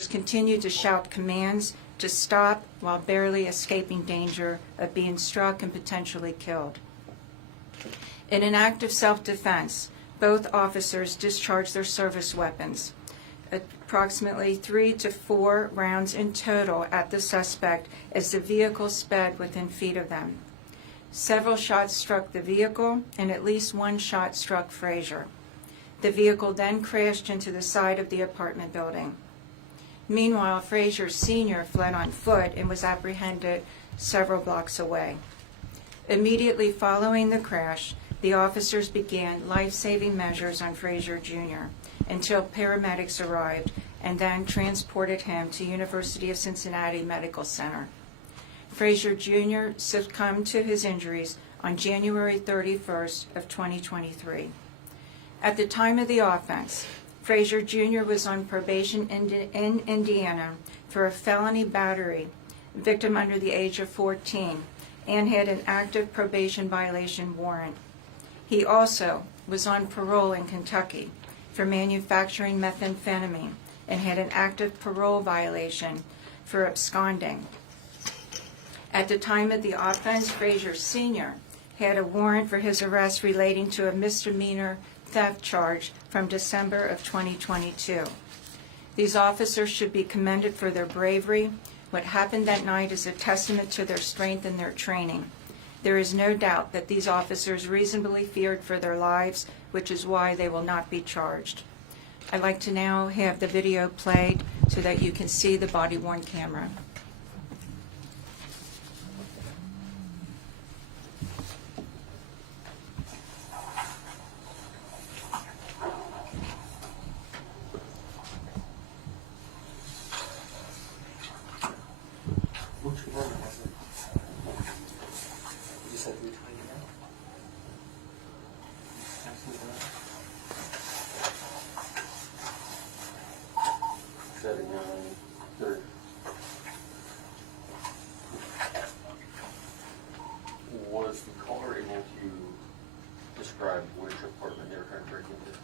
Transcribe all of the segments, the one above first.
continued to shout commands to stop while barely escaping danger of being struck and potentially killed. In an act of self-defense, both officers discharged their service weapons, approximately 3 to 4 rounds in total at the suspect as the vehicle sped within feet of them. Several shots struck the vehicle, and at least one shot struck Frasure. The vehicle then crashed into the side of the apartment building. Meanwhile, Frasure Sr. fled on foot and was apprehended several blocks away. Immediately following the crash, the officers began life-saving measures on Frasure Jr. until paramedics arrived and then transported him to University of Cincinnati Medical Center. Frasure Jr. succumbed to his injuries on January 31st of 2023. At the time of the offense, Frasure Jr. was on probation in Indiana for a felony battery, victim under the age of 14, and had an active probation violation warrant. He also was on parole in Kentucky for manufacturing methamphetamine and had an active parole violation for absconding. At the time of the offense, Frasure Sr. had a warrant for his arrest relating to a misdemeanor theft charge from December of 2022. These officers should be commended for their bravery. What happened that night is a testament to their strength and their training. There is no doubt that these officers reasonably feared for their lives, which is why they will not be charged. I'd like to now have the video played so that you can see the body-worn camera. Which one was it? You said 320 now? Absolutely not. 79, third. Was the caller able to describe which apartment they were trying to break into?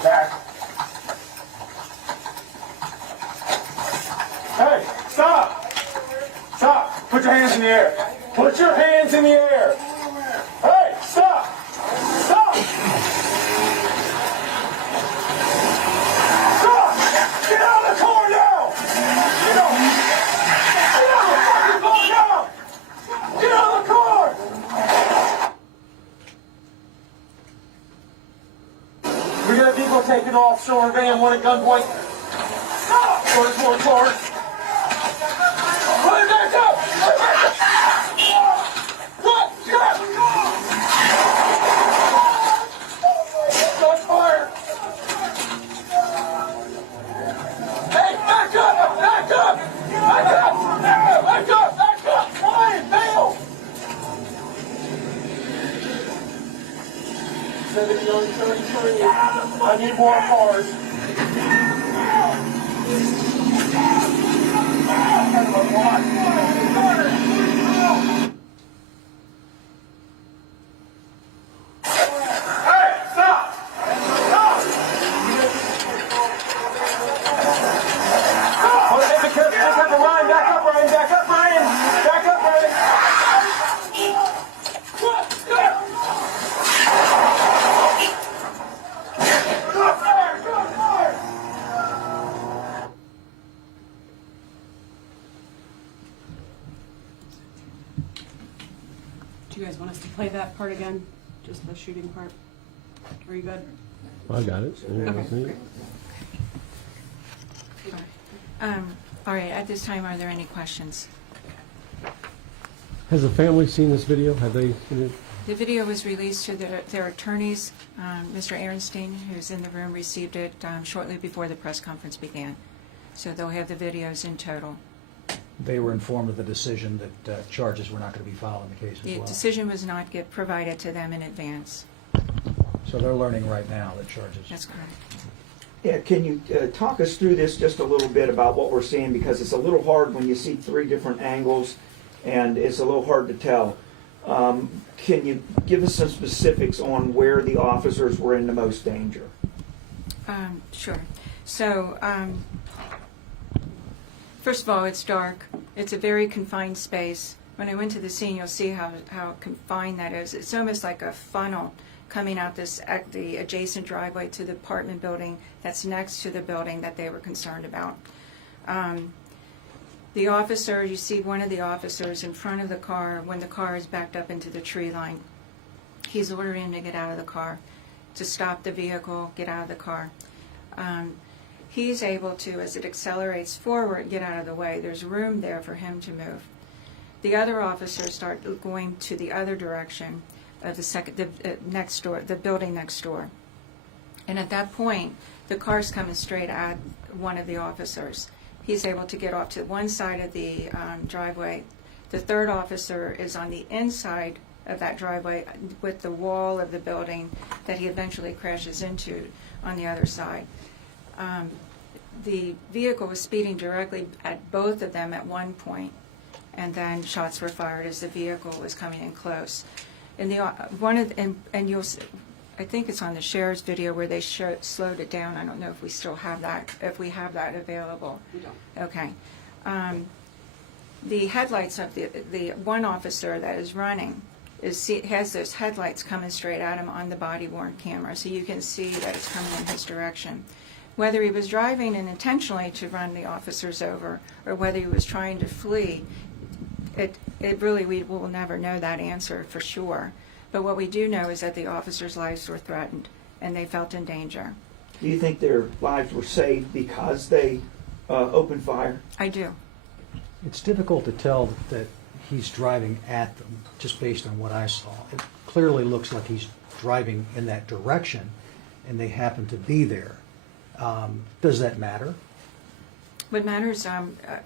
Back. Hey, stop! Stop! Put your hands in the air. Put your hands in the air. Hey, stop! Stop! Stop! Get out of the car now! Get out! Get out of the fucking car now! Get out of the car! We got a vehicle taken off, showing van, one at gunpoint. Stop! Towards more cars. Put it back up! Put it back up! What? Stop! Stop fire! Hey, back up! Back up! Back up! Back up! Back up! Back up! Quiet! Bail! I need more cars. Hey, stop! Stop! Back up, Ryan! Back up, Ryan! Back up, Ryan! Back up, Ryan! Do you guys want us to play that part again? Just the shooting part? Are you good? I got it. Okay. All right, at this time, are there any questions? Has the family seen this video? Have they seen it? The video was released to their attorneys. Mr. Ehrenstein, who's in the room, received it shortly before the press conference began. So they'll have the videos in total. They were informed of the decision that charges were not going to be filed in the case as The well. decision was not provided to them in advance. So they're learning right now that charges. That's correct. Yeah, can you talk us through this just a little bit about what we're seeing, because it's a little hard when you see three different angles and it's a little hard to tell. Can you give us some specifics on where the officers were in the most danger? Sure. So, first of all, it's dark. It's a very confined space. When I went to the scene, you'll see how confined that is. It's almost like a funnel coming out the adjacent driveway to the apartment building that's next to the building that they were concerned about. The officer, you see one of the officers in front of the car when the car is backed up into the tree line. He's ordering him to get out of the car, to stop the vehicle, get out of the car. He's able to, as it accelerates forward, get out of the way. There's room there for him to move. The other officers start going to the other direction of the building next door. And at that point, the car's coming straight at one of the officers. He's able to get off to one side of the driveway. The third officer is on the inside of that driveway with the wall of the building that he eventually crashes into on the other side. The vehicle was speeding directly at both of them at one point, and then shots were fired as the vehicle was coming in close. And I think it's on the sheriff's video where they slowed it down. I don't know if we still have that, if we have that available. We don't. Okay. The headlights of the one officer that is running has those headlights coming straight at him on the body-worn camera, so you can see that it's coming in his direction. Whether he was driving and intentionally to run the officers over, or whether he was trying to flee, we will never know that answer for sure. But what we do know is that the officers' lives were threatened, and they felt in danger. Do you think their lives were saved because they opened fire? I do. It's difficult to tell that he's driving at them just based on what I saw. It clearly looks like he's driving in that direction, and they happen to be there. Does that matter? What matters,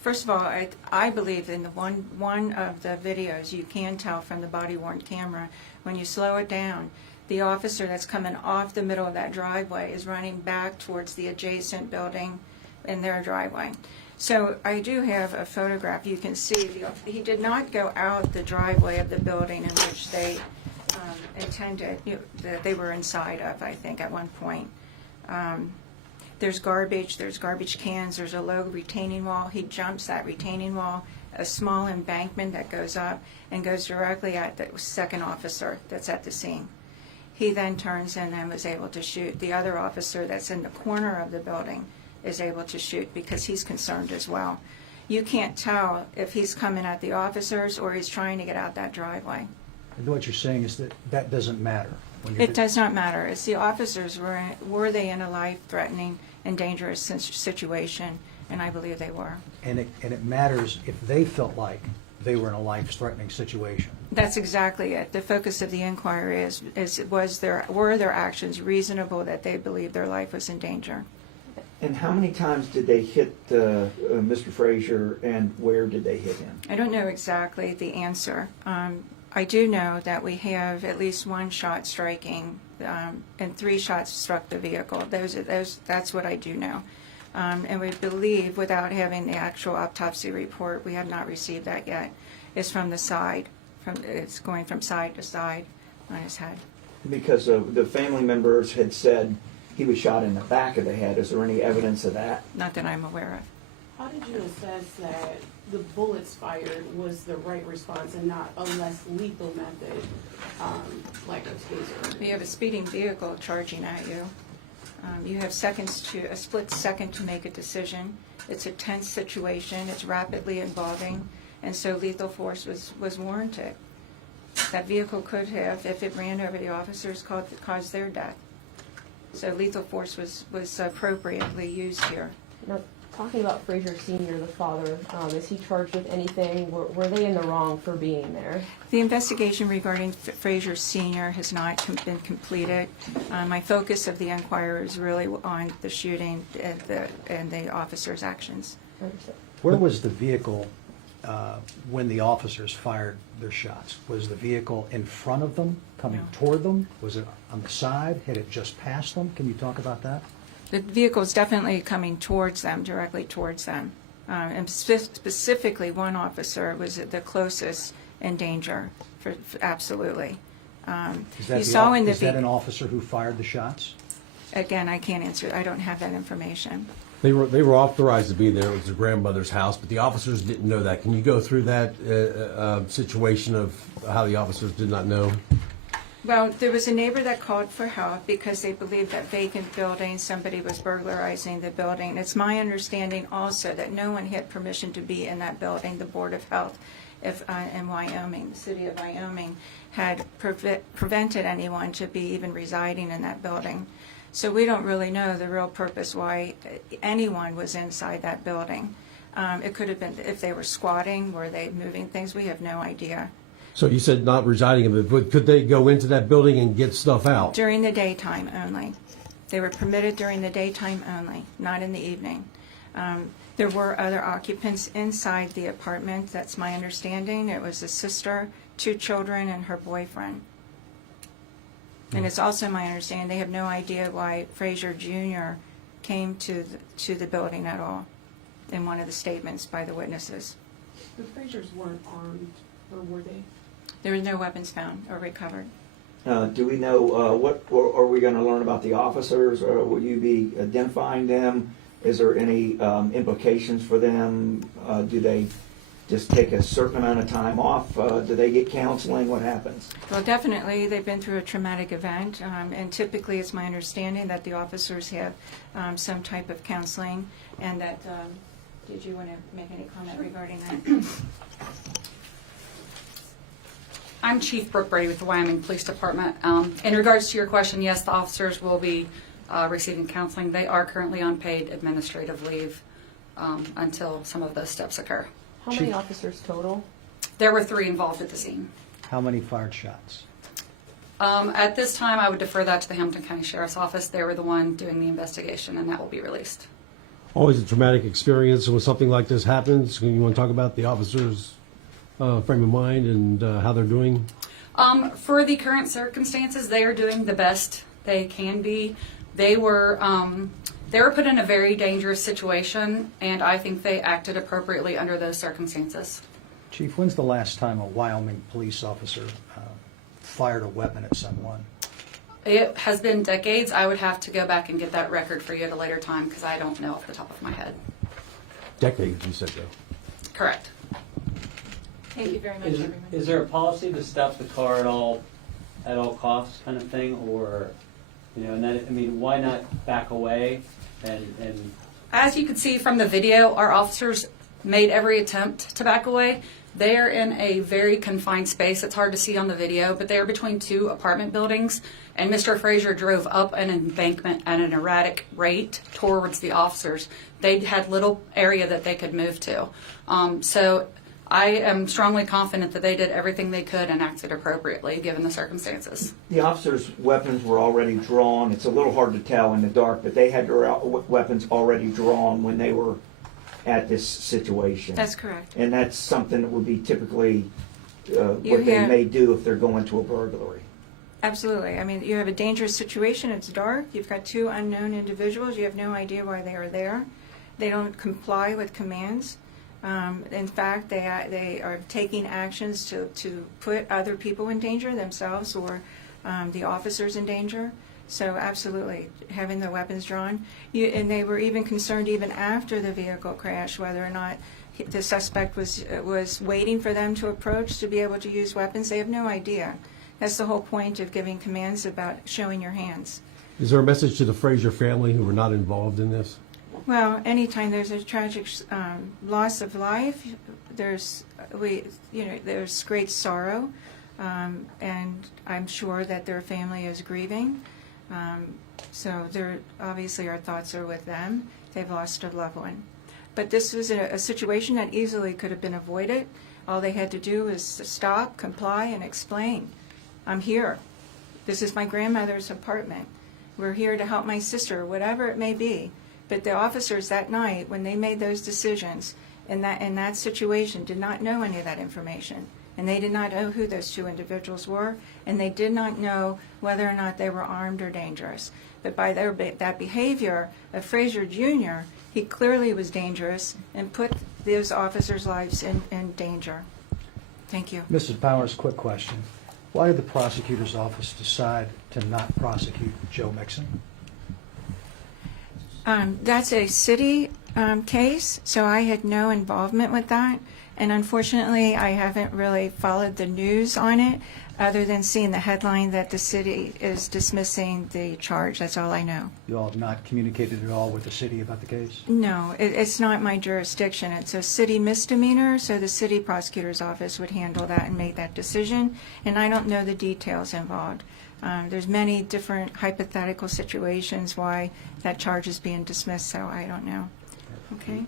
first of all, I believe in the one of the videos, you can tell from the body-worn camera, when you slow it down, the officer that's coming off the middle of that driveway is running back towards the adjacent building in their driveway. So I do have a photograph. You can see he did not go out the driveway of the building in which they intended, that they were inside of, I think, at one point. There's garbage cans, there's a low retaining wall. He jumps that retaining wall, a small embankment that goes up and goes directly at the second officer that's at the scene. He then turns and then was able to shoot. The other officer that's in the corner of the building is able to shoot because he's concerned as well. You can't tell if he's coming at the officers or he's trying to get out that driveway. And what you're saying is that doesn't matter. It does not matter. It's the officers, were they in a life-threatening and dangerous situation, and I believe they were. And it matters if they felt like they were in a life-threatening situation. That's exactly it. The focus of the inquiry were their actions reasonable that they believed their life was in danger. And how many times did they hit Mr. Frasure, and where did they hit him? I don't know exactly the answer. I do know that we have at least one shot striking and 3 shots struck the vehicle. That's what I do know. And we believe, without having the actual autopsy report, we have not received that yet, is from the side. It's going from side to side on his head. Because the family members had said he was shot in the back of the head. Is there any evidence of that? Not that I'm aware of. How did you assess that the bullets fired was the right response and not a less lethal method, like a taser? You have a speeding vehicle charging at you. You have a split second to make a decision. It's a tense situation. It's rapidly evolving, and so lethal force was warranted. That vehicle could have, if it ran over the officers, caused their death. So lethal force was appropriately used here. Now, talking about Frasure Sr., the father, is he charged with anything? Were they in the wrong for being there? The investigation regarding Frasure Sr. has not been completed. My focus of the inquiry is really on the shooting and the officers' actions. Understood. Where was the vehicle when the officers fired their shots? Was the vehicle in front of them, coming No. toward them? Was it on the side? Had it just passed them? Can you talk about that? The vehicle is definitely coming towards them, directly towards them. And specifically, one officer was the closest in danger, absolutely. Is that an officer who fired the shots? Again, I can't answer. I don't have that information. They were authorized to be there. It was their grandmother's house, but the officers didn't know that. Can you go through that situation of how the officers did not know? Well, there was a neighbor that called for help because they believed that vacant building, somebody was burglarizing the building. It's my understanding also that no one had permission to be in that building. The Board of Health in Wyoming, the city of Wyoming, had prevented anyone to be even residing in that building. So we don't really know the real purpose why anyone was inside that building. It could have been if they were squatting, were they moving things? We have no idea. So you said not residing in it, but could they go into that building and get stuff out? During the daytime only. They were permitted during the daytime only, not in the evening. There were other occupants inside the apartment, that's my understanding. It was a sister, 2 children, and her boyfriend. And it's also my understanding they have no idea why Frasure Jr. came to the building at all, in one of the statements by the witnesses. The Frasers weren't armed, or were they? There were no weapons found or recovered. Do we know what are we going to learn about the officers, or will you be identifying them? Is there any implications for them? Do they just take a certain amount of time off? Do they get counseling? What happens? Well, definitely, they've been through a traumatic event, and typically it's my understanding that the officers have some type of counseling, and that, did you want to make any comment regarding that? I'm Chief Brooke Brady with the Wyoming Police Department. In regards to your question, yes, the officers will be receiving counseling. They are currently on paid administrative leave until some of those steps occur. How many officers total? There were 3 involved at the scene. How many fired shots? At this time, I would defer that to the Hamilton County Sheriff's Office. They were the one doing the investigation, and that will be released. Always a traumatic experience when something like this happens. You want to talk about the officers' frame of mind and how they're doing? For the current circumstances, they are doing the best they can be. They were put in a very dangerous situation, and I think they acted appropriately under those circumstances. Chief, when's the last time a Wyoming police officer fired a weapon at someone? It has been decades. I would have to go back and get that record for you at a later time because I don't know off the top of my head. Decades, you said, though. Correct. Thank you very much, everyone. Is there a policy to stop the car at all costs kind of thing, or and that, I mean, why not back away and As you can see from the video, our officers made every attempt to back away. They are in a very confined space. It's hard to see on the video, but they are between 2 apartment buildings, and Mr. Frasure drove up an embankment at an erratic rate towards the officers. They had little area that they could move to. So I am strongly confident that they did everything they could and acted appropriately given the circumstances. The officers' weapons were already drawn. It's a little hard to tell in the dark, but they had their weapons already drawn when they were at this situation. That's correct. And that's something that would be typically You what they have- may do if they're going to a burglary. Absolutely. I mean, you have a dangerous situation, it's dark, you've got two unknown individuals, you have no idea why they are there. They don't comply with commands. In fact, they are taking actions to put other people in danger, themselves or the officers in danger. So absolutely, having the weapons drawn. And they were even concerned even after the vehicle crash, whether or not the suspect was waiting for them to approach to be able to use weapons. They have no idea. That's the whole point of giving commands about showing your hands. Is there a message to the Frasure family who were not involved in this? Well, anytime there's a tragic loss of life, there's great sorrow, and I'm sure that their family is grieving. So obviously our thoughts are with them. They've lost a loved one. But this was a situation that easily could have been avoided. All they had to do was stop, comply, and explain. I'm here. This is my grandmother's apartment. We're here to help my sister, whatever it may be. But the officers that night, when they made those decisions in that situation, did not know any of that information. And they did not know who those two individuals were, and they did not know whether or not they were armed or dangerous. But by that behavior of Frasure Jr., he clearly was dangerous and put those officers' lives in danger. Thank you. Mrs. Powers, quick question. Why did the prosecutor's office decide to not prosecute Joe Mixon? That's a city case, so I had no involvement with that. And unfortunately, I haven't really followed the news on it, other than seeing the headline that the city is dismissing the charge. That's all I know. You all have not communicated at all with the city about the case? No, it's not my jurisdiction. It's a city misdemeanor, so the city prosecutor's office would handle that and make that decision. And I don't know the details involved. There's many different hypothetical situations why that charge is being dismissed, so I don't know. Okay?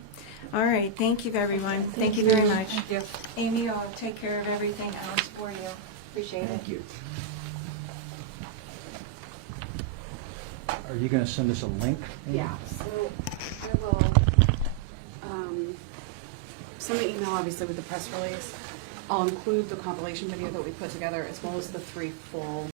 All right. Thank you, everyone. Thank you very much. Thank you. Amy, I'll take care of everything else for you. Appreciate it. Thank you. Are you going to send us a link? Amy? Yeah, so I will send the email, obviously, with the press release. I'll include the compilation video that we put together, as well as the 3 full